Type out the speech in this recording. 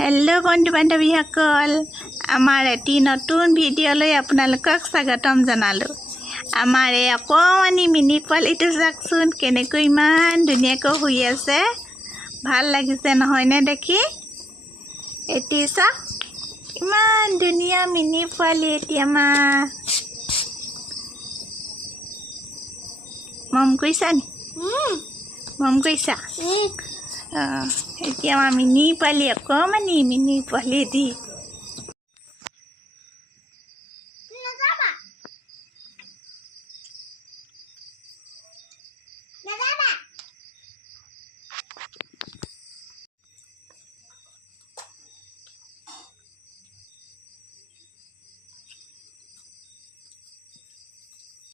Hello बंधु बान्धवीসকল আমাৰ এটি নতুন ভিডিঅ'লৈ আপোনালোকক স্বাগতম জনালোঁ। আমাৰ এই অকণমানি মিনি পোৱালিটো চাওকচোন কেনেকৈ ইমান ধুনীয়াকৈ শুই আছে, ভাল লাগিছে নহয়নে দেখি? এটি চাওক ইমান ধুনীয়া মিনি পোৱালি এটি আমাৰ। মম কৰিছা নি? মম কৰিছা? এতিয়া আমাৰ মিনি পোৱালি অকণমানি মিনি পোৱালি এটি